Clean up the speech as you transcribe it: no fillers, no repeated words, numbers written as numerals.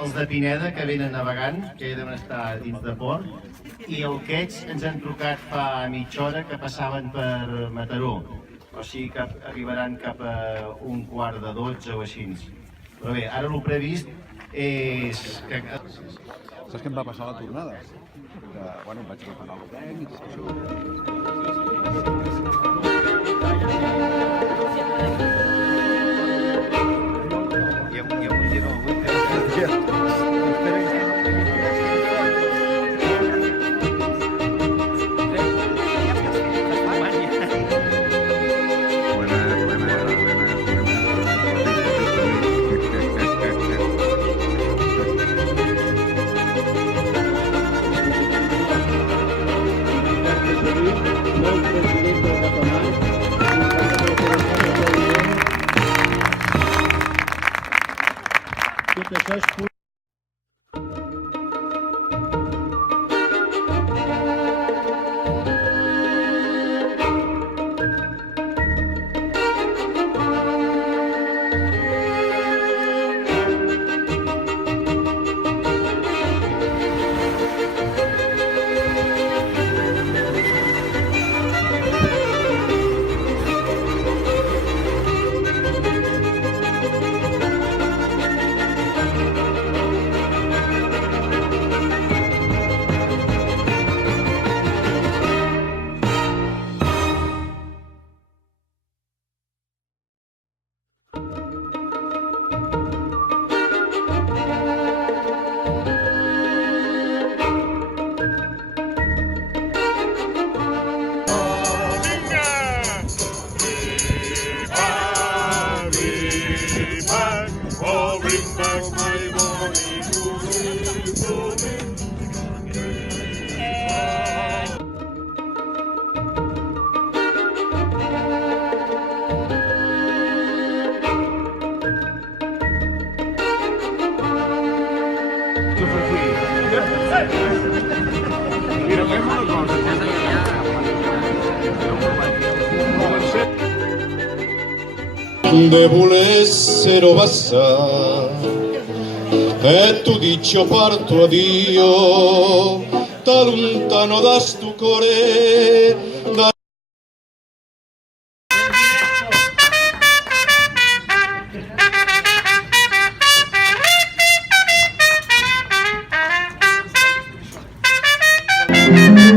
Els de Pineda, que venen navegant, que deuen estar dins de port, i el Quets ens han trucat fa mitja hora que passaven per Mataró. O sigui que arribaran cap a 11:45 o així. Però bé, ara el previst és que... Saps què em va passar a la tornada? Que, bueno, vaig reparar el tècnic, Tot això és pur. De volessero passare e tu dici io parto addio da lontano da sto cuore da... Thank you.